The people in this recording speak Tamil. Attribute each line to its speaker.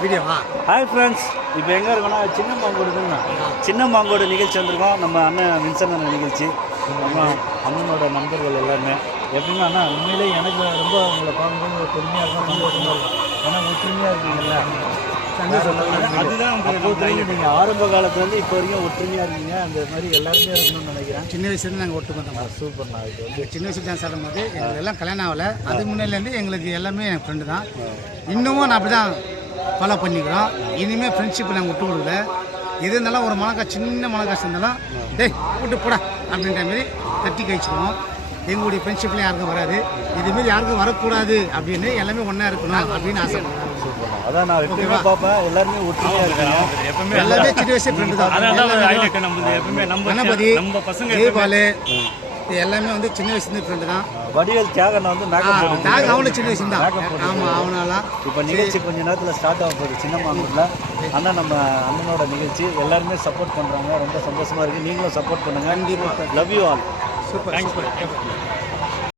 Speaker 1: வீடியோவா
Speaker 2: ஹாய் ஃப்ரெண்ட்ஸ் இப்போ எங்கே இருக்கோம்னா சின்ன மாங்கோடுதுன்னா சின்ன மாங்கோடு நிகழ்ச்சி வந்திருக்கோம். நம்ம அண்ணன் வின்சன் அண்ணன் நிகழ்ச்சி. நம்ம அண்ணனோட நண்பர்கள் எல்லாருமே. எப்படின்னா அண்ணா உண்மையிலே எனக்கு ரொம்ப உங்களை பார்க்கும்போது பெருமையாக இருக்கும். ஏன்னா ஒற்றுமையாக இருக்கீங்கல்ல.
Speaker 1: அதுதான்
Speaker 2: நீங்கள் ஆரம்ப காலத்துலேருந்து இப்போ வரைக்கும் ஒற்றுமையாக இருக்கீங்க. அந்த மாதிரி எல்லாருமே இருக்கணும்னு நினைக்கிறேன்.
Speaker 1: சின்ன வயசுலேருந்து நாங்கள் ஒட்டு வந்தோம்
Speaker 2: சூப்பர்ண்ணா இது வந்து
Speaker 1: சின்ன வயசு டான்ஸ் ஆடும்போது எங்களுக்கு எல்லாம் கல்யாணம் ஆகலை. அது முன்னிலேருந்து எங்களுக்கு எல்லாமே என் ஃப்ரெண்டு தான். இன்னமும் நான் அப்படி தான் ஃபாலோ பண்ணிக்கிறோம் இனிமேல் ஃப்ரெண்ட்ஷிப் நாங்கள் விட்டு கொடுக்கல எது இருந்தாலும் ஒரு மிளகா சின்ன மிளகா இருந்தாலும் டேய் விட்டு போடா அப்படின்ற மாதிரி தட்டி கழிச்சிடுவோம் எங்களுடைய ஃப்ரெண்ட்ஷிப்லாம் யாருக்கும் வராது. இதுமாரி யாருக்கும் வரக்கூடாது அப்படின்னு எல்லாமே ஒன்றா இருக்கணும் அப்படின்னு ஆசைப்படுறேன்
Speaker 2: அதான் நான் எப்பயுமே பார்ப்பேன். எல்லாருமே ஒற்றுமையாக இருக்காங்க
Speaker 1: எல்லாமே சின்ன வயசு ஃப்ரெண்டு தான். எல்லாமே கணபதி தீபாலு இது எல்லாமே வந்து சின்ன வயசுலேருந்து ஃப்ரெண்டு தான்.
Speaker 2: வடிவேல் தியாகண்ணா வந்து மேக்கப்
Speaker 1: நாங்கள் அவனும் சின்ன வயசு தான். ஆமாம் அவனாலாம்
Speaker 2: இப்போ நிகழ்ச்சி கொஞ்ச நேரத்தில் ஸ்டார்ட் ஆக போகுது சின்ன மாங்கூரில் அண்ணா நம்ம அண்ணனோட நிகழ்ச்சி எல்லாருமே சப்போர்ட் பண்ணுறாங்க ரொம்ப சந்தோஷமாக இருக்குது நீங்களும் சப்போர்ட் பண்ணுங்கள் கண்டிப்பாக love you all
Speaker 1: super. Thanks. Thanks.